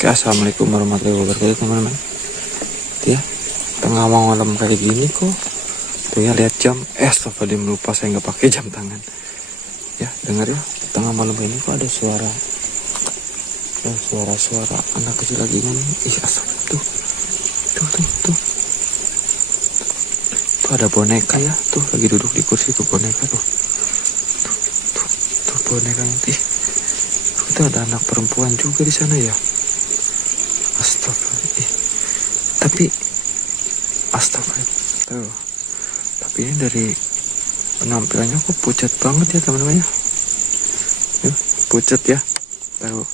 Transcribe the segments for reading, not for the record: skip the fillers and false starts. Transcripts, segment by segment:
Oke, assalamualaikum warahmatullahi wabarakatuh teman-teman. Ya, tengah malam kayak gini kok. Tuh ya, lihat jam. Astagfirullahaladzim, lupa saya nggak pakai jam tangan. Ya, dengar ya. Tengah malam ini kok ada suara. Ya, suara anak kecil lagi nyanyi. Astagfirullah. Tuh. Tuh ada boneka ya. Tuh lagi duduk di kursi tuh boneka tuh. Tuh bonekanya. Itu ada anak perempuan juga di sana ya. Astagfirullah. Tapi ini dari penampilannya kok pucat banget ya teman-teman ya. Pucat ya. Tahu.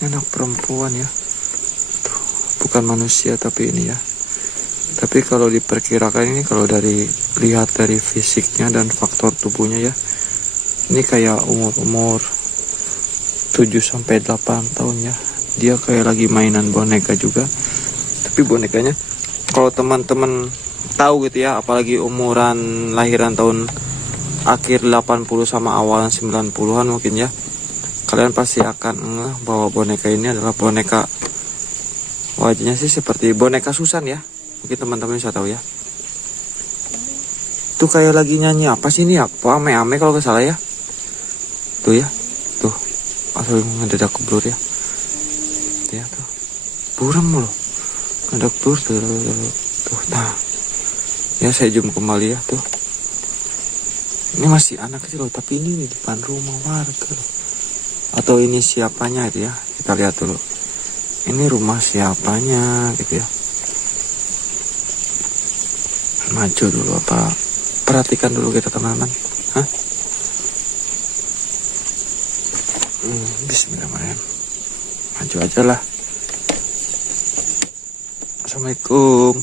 Ini anak perempuan ya. Tuh, bukan manusia tapi ini ya. Tapi kalau diperkirakan ini kalau lihat dari fisiknya dan faktor tubuhnya ya. Ini kayak umur 7-8 tahun ya. Dia kayak lagi mainan boneka juga. Tapi bonekanya kalau teman-teman tahu gitu ya, apalagi umuran lahiran tahun akhir 80 sama awal 90-an mungkin ya, kalian pasti akan ngeh bahwa boneka ini adalah boneka, wajahnya sih seperti boneka Susan ya. Mungkin teman-teman bisa tahu ya. Tuh kayak lagi nyanyi apa sih ini, apa ame-ame kalau nggak salah ya. Tuh ya, tuh asal ngedadak keblur ya. Tuh ya, tuh buram loh, ngedadak keblur tuh. Nah ya, saya zoom kembali ya. Tuh ini masih anak kecil loh, tapi ini di depan rumah warga loh. Atau ini siapanya itu ya, kita lihat dulu. Ini rumah siapanya gitu ya. Maju dulu apa, perhatikan dulu kita teman-teman. Bismillahirrahmanirrahim. Maju aja lah. Assalamualaikum.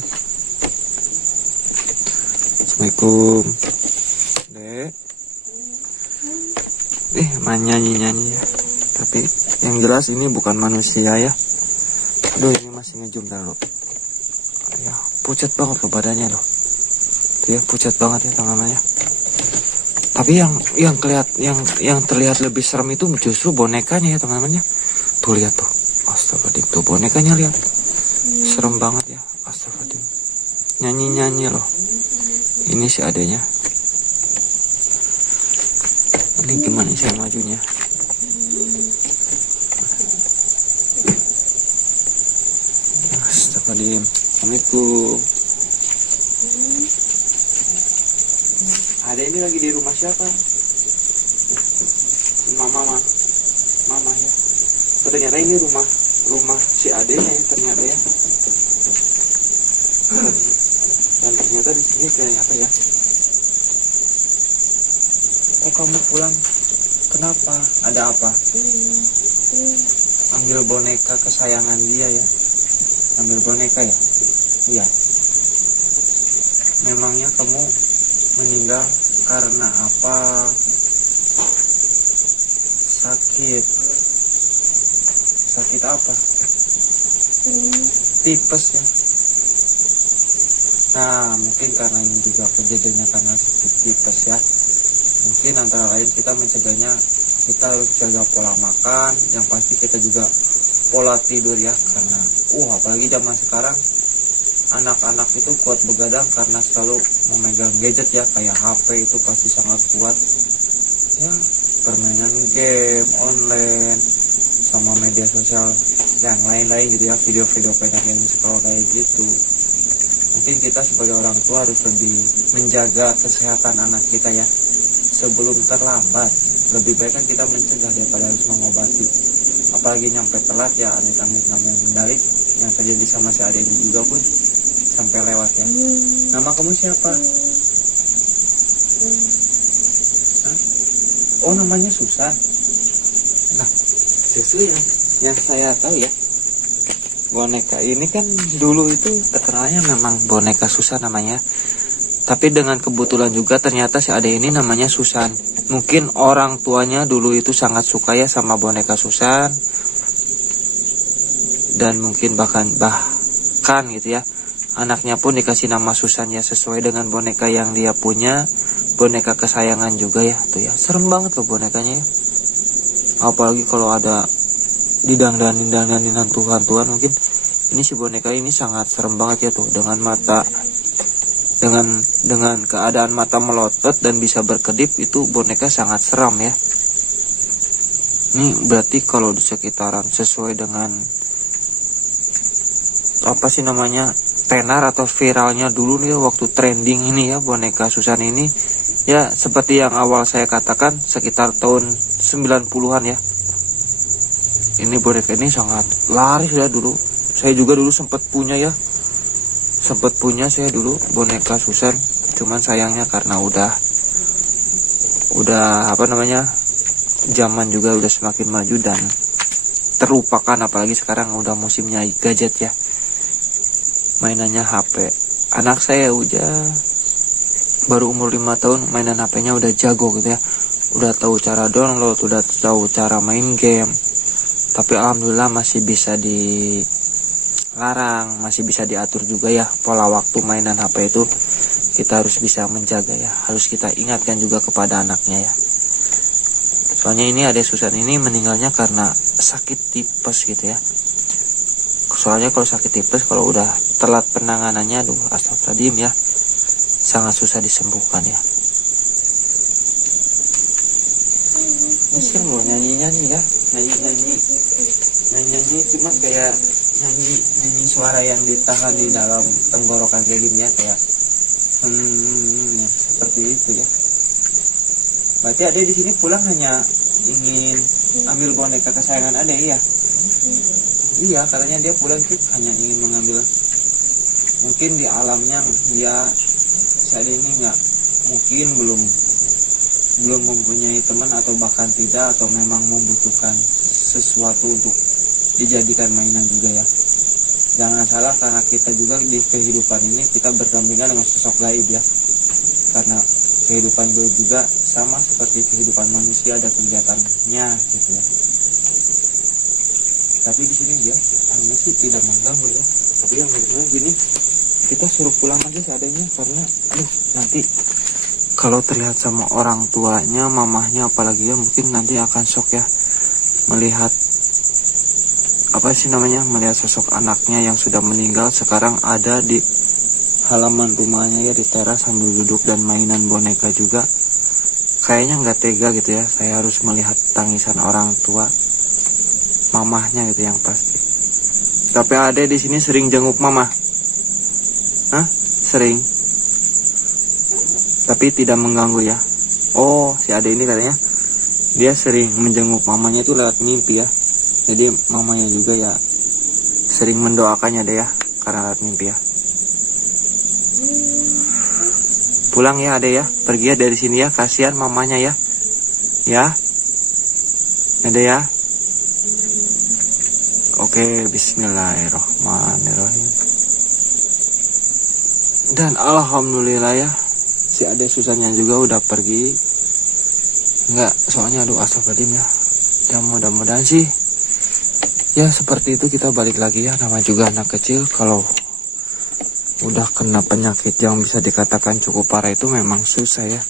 Assalamualaikum. Dek. Nyanyi ya. Tapi yang jelas ini bukan manusia ya. Aduh, ini masih ngezoom dulu. Ya, pucat banget loh badannya loh. Tuh ya, pucat banget ya teman-teman ya. Tapi yang terlihat lebih serem itu justru bonekanya ya teman-teman ya. Tuh lihat tuh. Astagfirullahaladzim, tuh bonekanya lihat. Serem banget ya. Astagfirullahaladzim. Nyanyi loh. Ini si adanya. Ini gimana saya majunya? Astagfirullahaladzim. Assalamualaikum. Ada ini lagi di rumah siapa? Mama ya. Ternyata ini rumah si adenya ya ternyata ya. Dan ternyata di sini ternyata ya. Oh, kamu pulang? Kenapa? Ada apa? Ambil boneka kesayangan dia ya. Ambil boneka ya? Iya. Memangnya kamu meninggal karena apa? Sakit apa? Tipes ya. Nah, mungkin karena ini juga kejadiannya karena sakit tipes ya. Mungkin antara lain kita mencegahnya, kita harus jaga pola makan, yang pasti kita juga pola tidur ya. Karena apalagi zaman sekarang anak-anak itu kuat begadang karena selalu memegang gadget ya, kayak HP itu pasti sangat kuat ya. Permainan game online sama media sosial yang lain-lain gitu ya, video-video pendek yang scroll kayak gitu. Mungkin kita sebagai orang tua harus lebih menjaga kesehatan anak kita ya sebelum terlambat. Lebih baik kan kita mencegah daripada harus mengobati. Apalagi nyampe telat ya, amit-amit namanya mendarik. Yang terjadi sama si adik ini juga pun sampai lewat ya. Nama kamu siapa? Oh, namanya Susan. Nah, Susu yang saya tahu ya, boneka ini kan dulu itu terkenalnya memang boneka Susan namanya. Tapi dengan kebetulan juga ternyata si adek ini namanya Susan. Mungkin orang tuanya dulu itu sangat suka ya sama boneka Susan. Dan mungkin bahkan gitu ya, anaknya pun dikasih nama Susan ya, sesuai dengan boneka yang dia punya. Boneka kesayangan juga ya. Tuh ya, serem banget loh bonekanya ya. Apalagi kalau ada didangdanin hantu-hantuan mungkin. Ini si boneka ini sangat serem banget ya tuh, dengan mata, dengan keadaan mata melotot dan bisa berkedip, itu boneka sangat seram ya. Ini berarti kalau di sekitaran sesuai dengan apa sih namanya, tenar atau viralnya dulu nih waktu trending ini ya, boneka Susan ini ya, seperti yang awal saya katakan sekitar tahun 90-an ya. Ini boneka ini sangat laris ya dulu. Saya juga dulu sempat punya saya dulu boneka Susan. Cuman sayangnya karena udah apa namanya, zaman juga udah semakin maju dan terlupakan, apalagi sekarang udah musimnya gadget ya, mainannya HP. Anak saya baru umur 5 tahun, mainan HP-nya udah jago gitu ya, udah tahu cara download, udah tahu cara main game. Tapi alhamdulillah masih bisa dilarang, masih bisa diatur juga ya pola waktu mainan HP itu. Kita harus bisa menjaga ya, harus kita ingatkan juga kepada anaknya ya. Soalnya ini adek Susan ini meninggalnya karena sakit tipes gitu ya. Soalnya kalau sakit tipes, kalau udah telat penanganannya, aduh astagfirullahaladzim ya, sangat susah disembuhkan ya. Mesin mau nyanyi-nyanyi ya, nyanyi-nyanyi cuma kayak nyanyi suara yang ditahan di dalam tenggorokan kayak gini ya, kayak ya, seperti itu ya. Berarti adek di sini pulang hanya ingin ambil boneka kesayangan adek ya. Iya, katanya dia pulang itu hanya ingin mengambil, mungkin di alamnya dia saat ini belum mempunyai teman, atau bahkan tidak, atau memang membutuhkan sesuatu untuk dijadikan mainan juga ya. Jangan salah, karena kita juga di kehidupan ini kita berdampingan dengan sosok gaib ya. Karena kehidupan gaib juga sama seperti kehidupan manusia, ada kegiatannya gitu ya. Tapi di sini dia hanya sih tidak mengganggu ya. Tapi yang benar gini, kita suruh pulang aja seadanya, karena nanti kalau terlihat sama orang tuanya, mamahnya apalagi ya, mungkin nanti akan shock ya melihat melihat sosok anaknya yang sudah meninggal sekarang ada di halaman rumahnya ya, di teras sambil duduk dan mainan boneka juga. Kayaknya nggak tega gitu ya, saya harus melihat tangisan orang tua, mamahnya gitu yang pasti. Tapi adek di sini sering jenguk mama. Sering. Tapi tidak mengganggu ya. Oh, si adek ini katanya dia sering menjenguk mamanya itu lewat mimpi ya. Jadi mamanya juga ya sering mendoakannya deh ya, karena lewat mimpi ya. Pulang ya adek ya, pergi ya dari sini ya, kasihan mamanya ya. Ya. Adek ya. Oke, bismillahirrahmanirrahim. Dan alhamdulillah ya, si adek Susannya juga udah pergi. Enggak, soalnya astagfirullahaladzim ya. Ya mudah-mudahan sih ya seperti itu, kita balik lagi ya. Nama juga anak kecil, kalau udah kena penyakit yang bisa dikatakan cukup parah itu memang susah ya.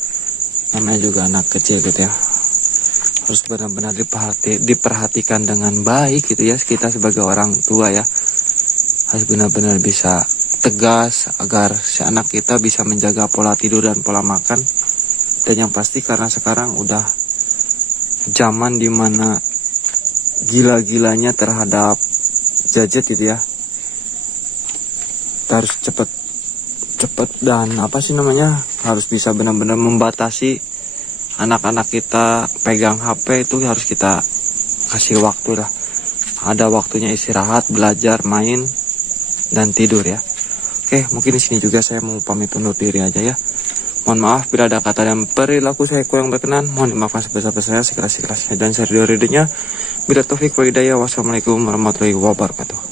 Namanya juga anak kecil gitu ya, harus benar-benar diperhatikan dengan baik gitu ya. Kita sebagai orang tua ya harus benar-benar bisa tegas agar si anak kita bisa menjaga pola tidur dan pola makan. Dan yang pasti karena sekarang udah zaman dimana gila-gilanya terhadap gadget gitu ya, kita harus cepet dan harus bisa benar-benar membatasi anak-anak kita pegang HP itu. Harus kita kasih waktu lah, ada waktunya istirahat, belajar, main, dan tidur ya. Oke, mungkin di sini juga saya mau pamit undur diri aja ya. Mohon maaf bila ada kata dan perilaku saya kurang berkenan. Mohon dimaafkan sebesar-besarnya, sekeras-kerasnya dan serius-seriusnya. Bila taufik wa hidayah, wassalamualaikum warahmatullahi wabarakatuh.